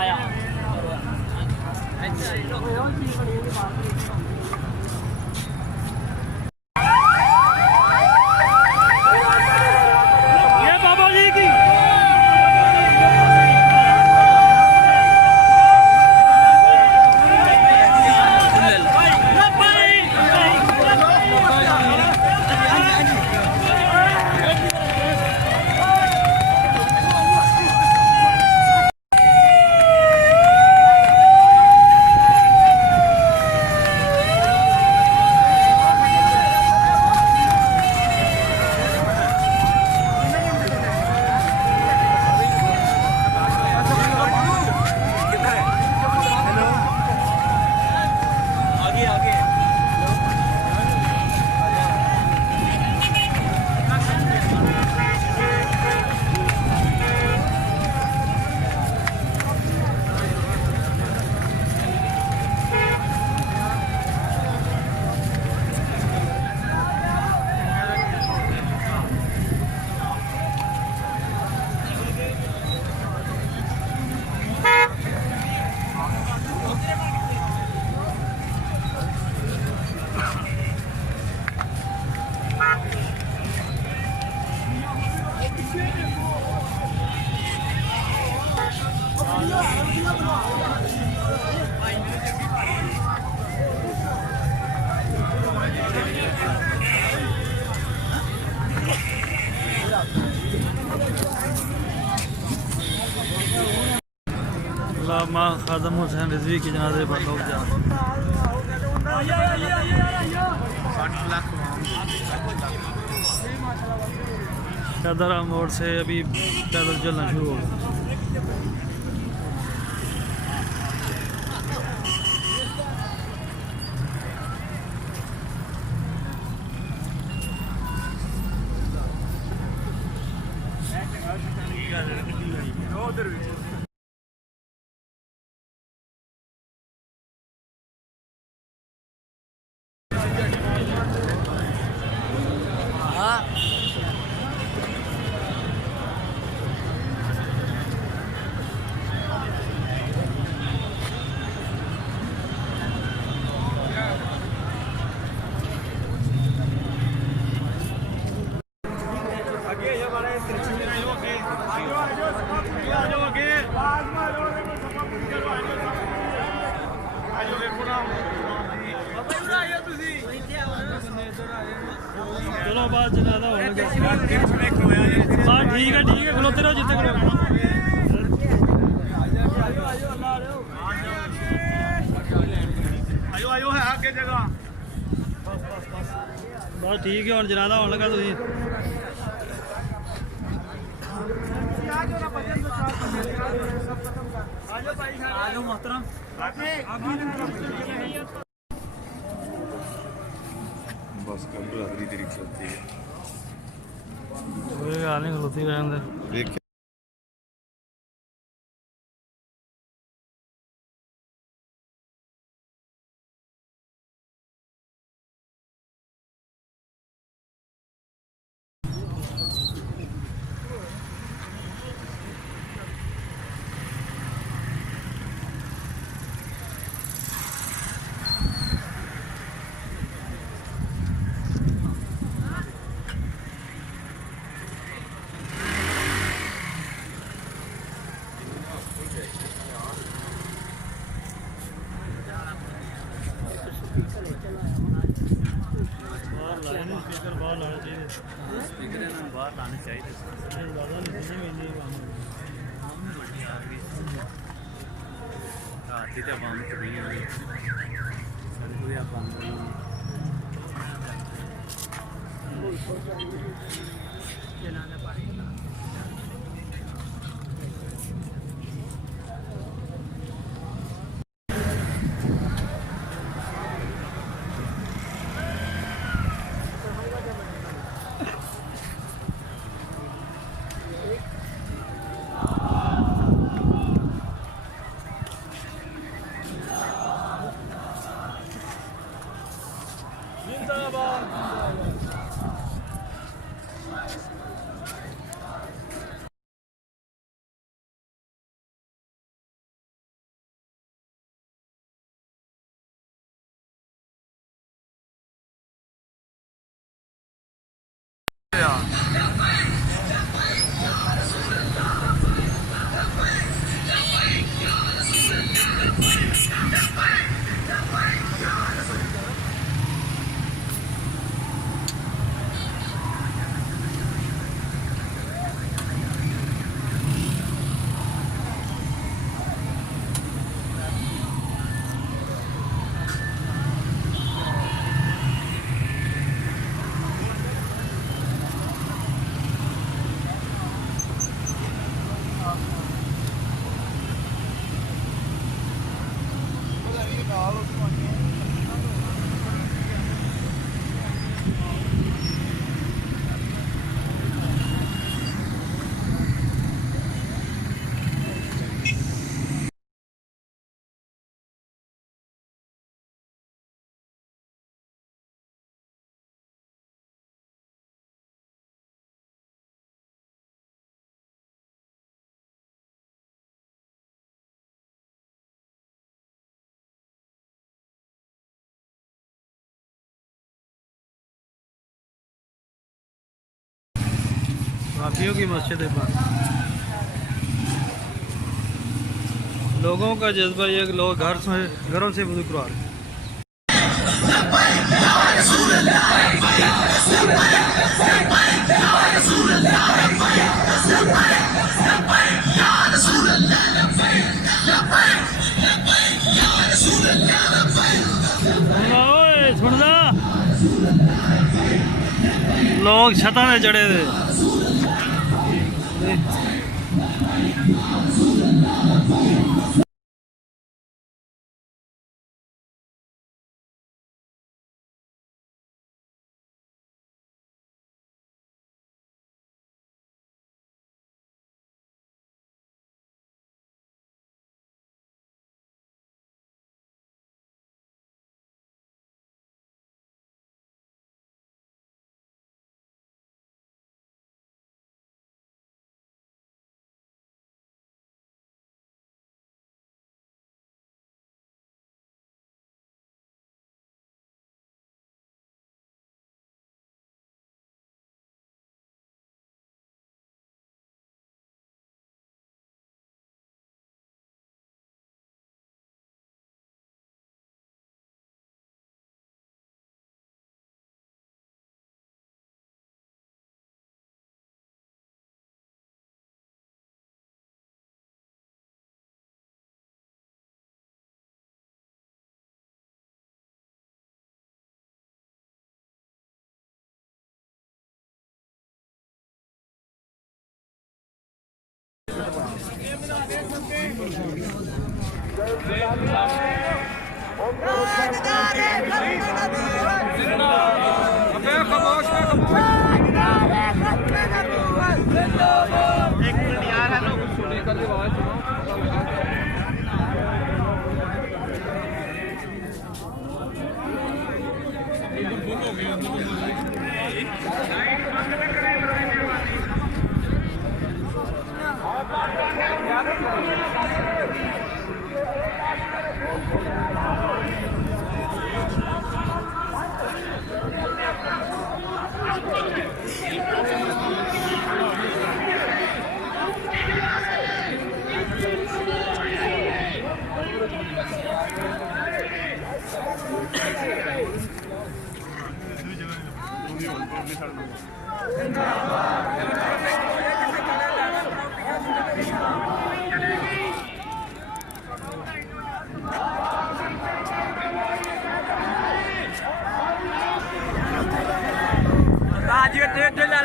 आया ये बाबा जी की माँ खादम हुसैन रिजवी के जनाजे पर लोग जा शाहदरा मोड़ से अभी पैदल चलना शुरू हो गया। चलो बात जनाजा हो गया। हाँ ठीक है खलोते रहो जितने आयो है आगे जगह बस ठीक है और जनाजा होने लगा तुझे मोहतरम बस कब बरादरी तेरी खलोती है कोई गल नहीं खलोती रहने बाहर लाने चाहिए रात तो बंद करी बंद वाकियों की मस्जिद है पास। लोगों का जज्बा ये कि लोग घरों से वुज़ू करवा रहे हैं। सुनदा लोग छतां ते चढ़े दे।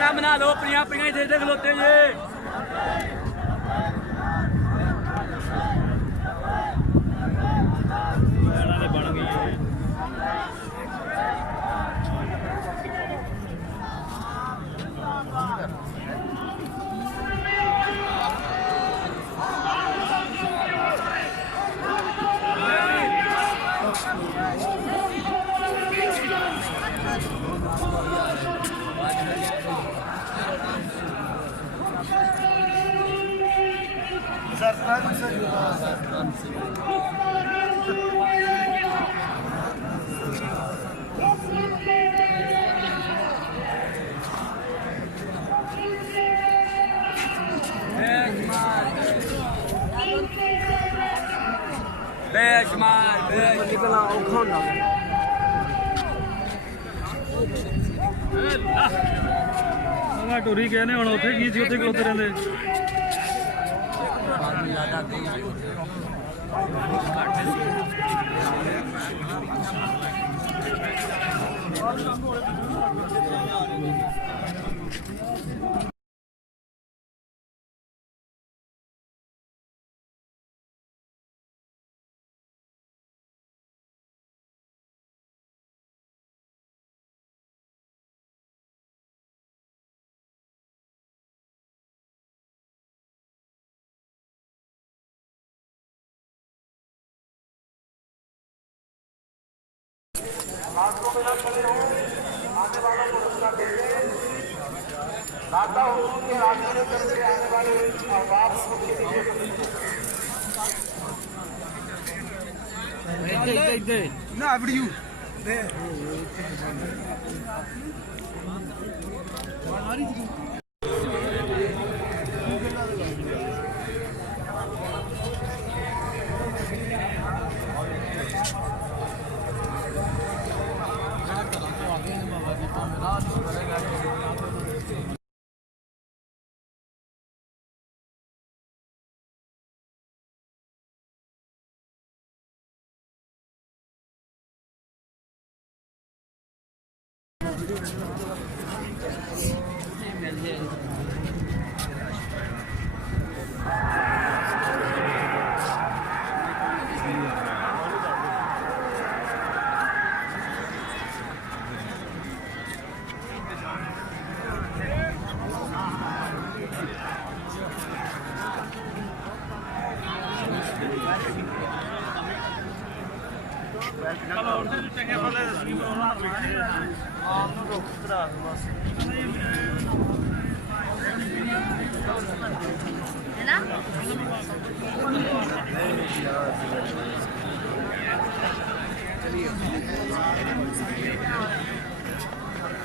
बना लो अपनी इधर खलोते जे बन गई है। बेशुमार निकलना औखा होना टूरी कहने हम उत्थे की सी उत्थे खलोते रहंदे ना वीडियो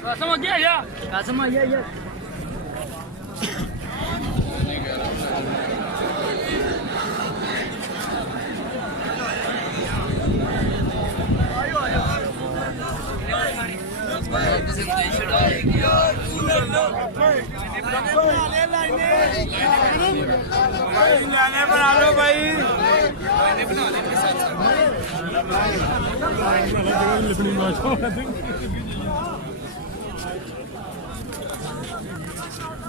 कसम आ गया कसम आ गया बना लो भाई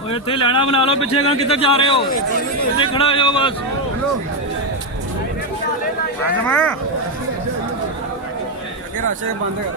ਇੱਥੇ ਲੈਣਾ ਬਣਾ ਲਓ ਪਿੱਛੇ ਕਾ ਕਿੱਧਰ ਜਾ ਰਹੇ ਹੋ ਇੱਥੇ ਖੜਾ ਹੋ ਜਾਓ ਬਸ ਅੱਗੇ ਰਾਸ਼ੇ ਬੰਦ ਕਰ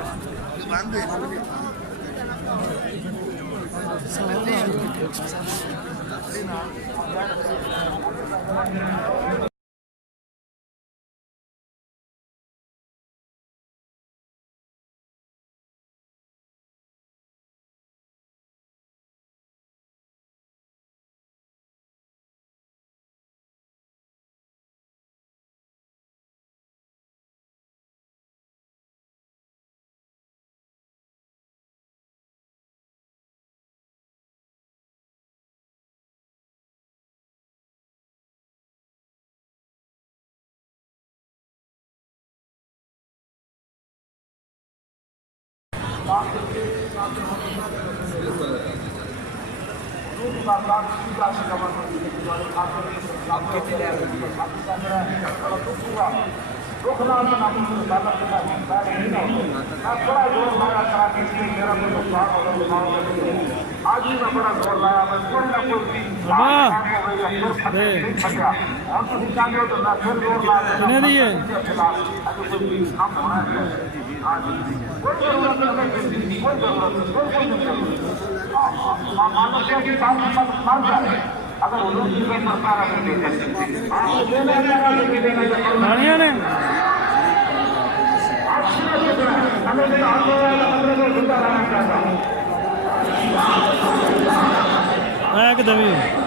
एकदम ही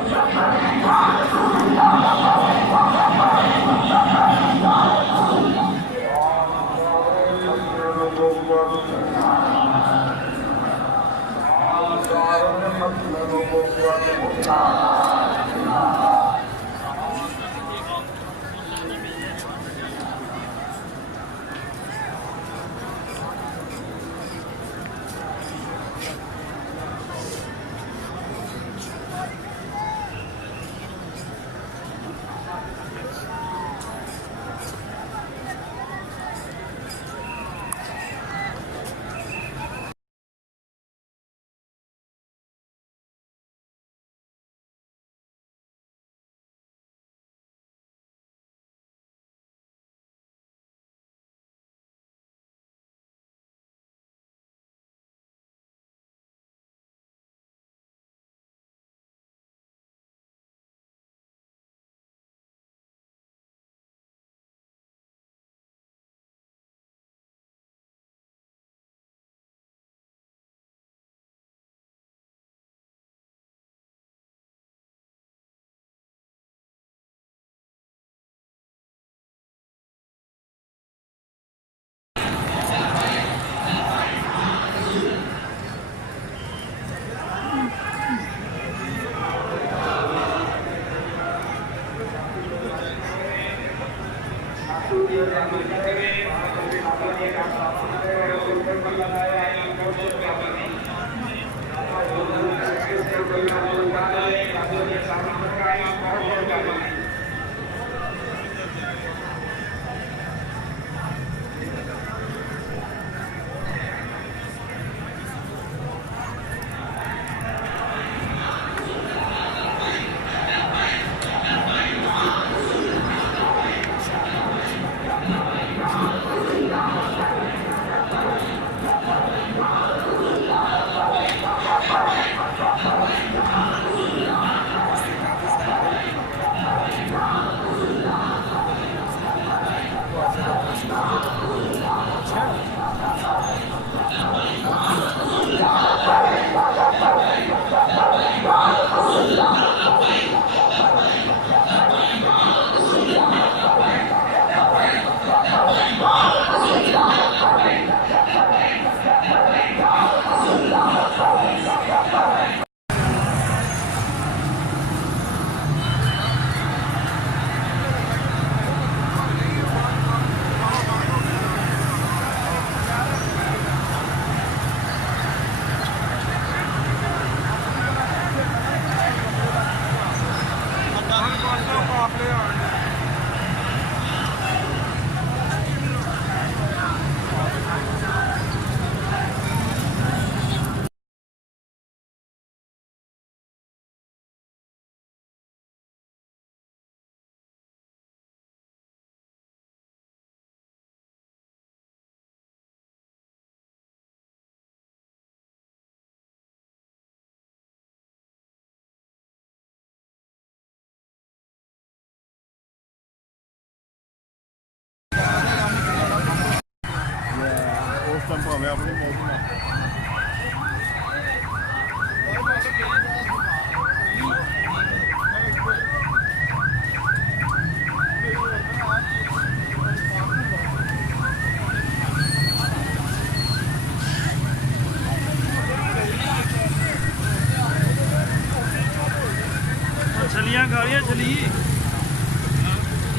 ਛੁੱਲੀਆਂ ਖਾਣੀਆਂ ਛਲੀ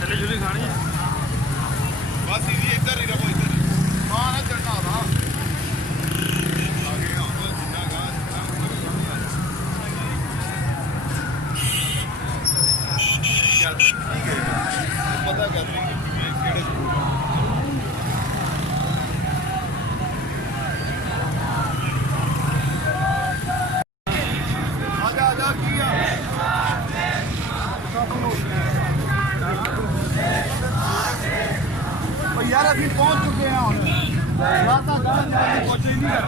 ਛੱਲੇ ਛੁੱਲੀ ਖਾਣੀ ਬਸ ਇਹ ਇੱਧਰ ਹੀ ਰਹੋ ਇੱਧਰ ਮਾਂ ਨਾ ਚੜਨਾ ਦਾ ਆਗੇ ਆਉਂਦਾ ਜਿੰਨਾ ਗਾ ਠੀਕ ਹੈ ਪਤਾ ਕਰ ਲਈ ਕਿਹੜੇ ਆ ਕੀ ਆ यार अभी पहुंच चुके हैं हम राता पहुंचे ही नहीं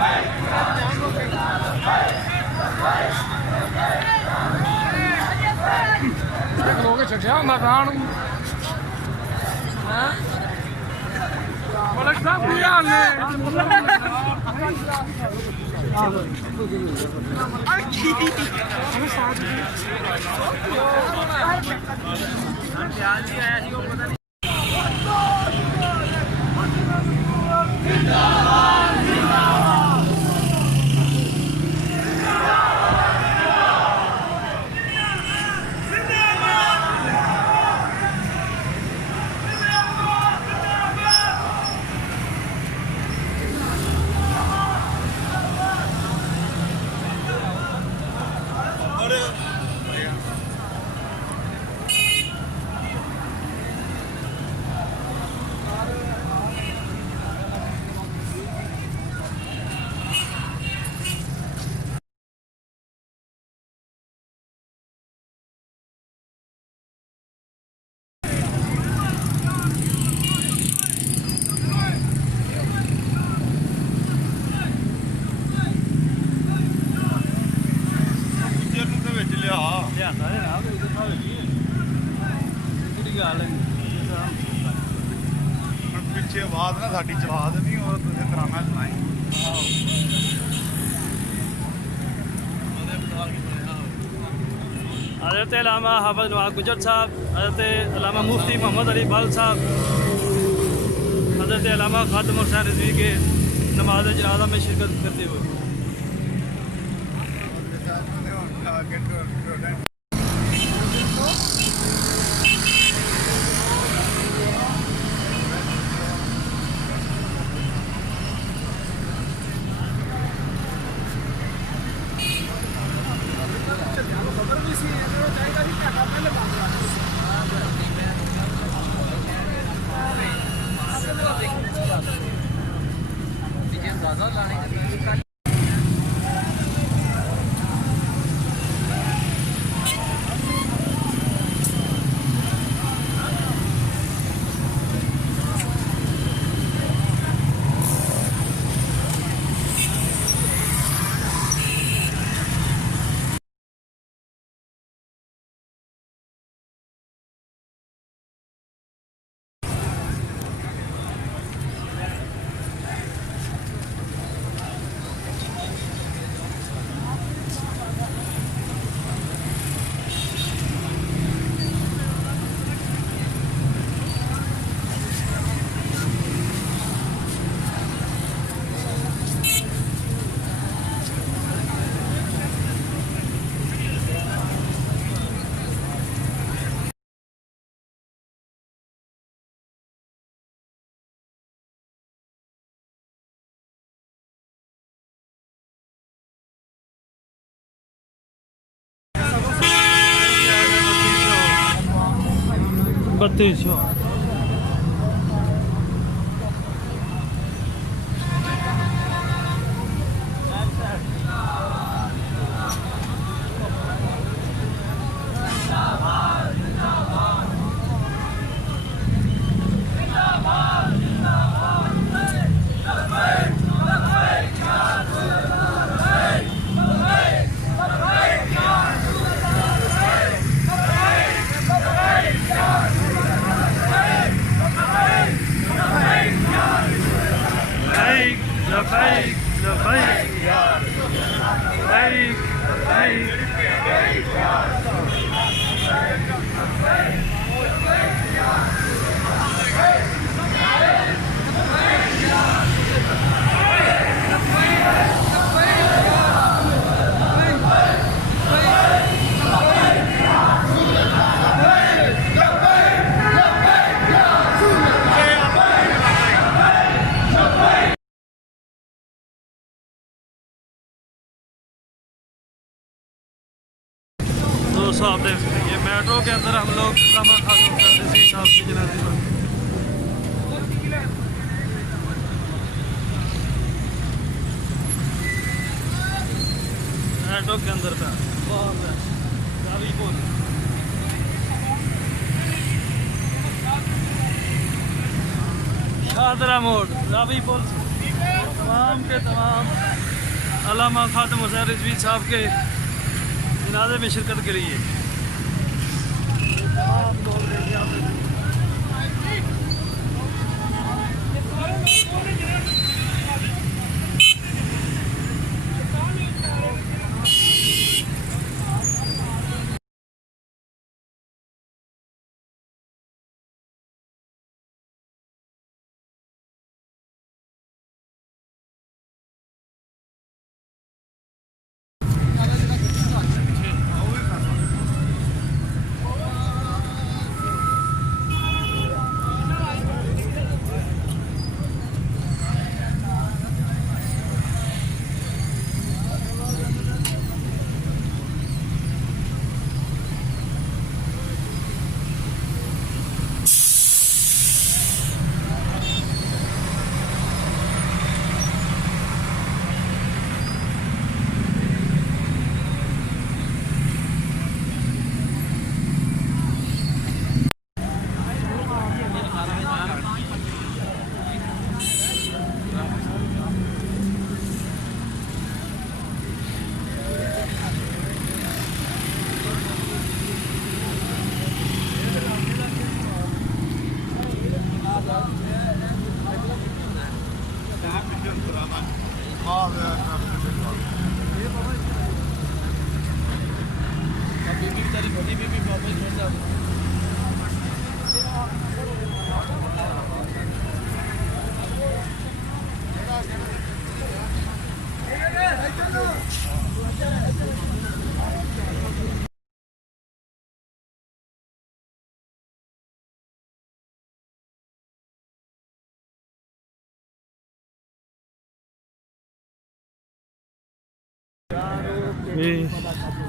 ਲੋਕ ਛੱਡਿਆ ਹੁੰਦਾ ਰਾਣ ਨੂੰ ਮਲਕ ਸਾਹਿਬ ਕੀ ਹਾਲ ਨੇ ਪਿਆਲ ਨਹੀਂ ਆਇਆ ਸੀ ਉਹ ਪਤਾ ਨਹੀਂ ਪਿੱਛੇ ਆਵਾਜ਼ ਨਾ ਸਾਡੀ ਚਲਾ ਦੇਣੀ ਔਰ ਤੁਸੀਂ ਡਰਾਮਾ ਸੁਣਾਈ हज़रत अल्लामा हाफ़िज़ नवाज़ गुजर साहब, हज़रत अल्लामा मुफ्ती मोहम्मद अली बाल साहब, हज़रत अल्लामा ख़ातम हुसैन रिज़वी के नमाज जनाज़ा में शिरकत करते हुए बत्तीस لبيك لبيك لبيك لبيك दोस्तों आप देख सकते हैं ये मेट्रो के अंदर हम लोग अलामा खातून परदेसी साहब की जनाजे पर मेट्रो के अंदर था बहुत है रावी पुल शाहदरा मोड़ रावी पुल तमाम के तमाम अल्लामा खातून हुसैन रिजवी साहब के जनाजे में शिरकत के लिए तमाम लोग देखिए आप ये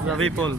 रवि पुल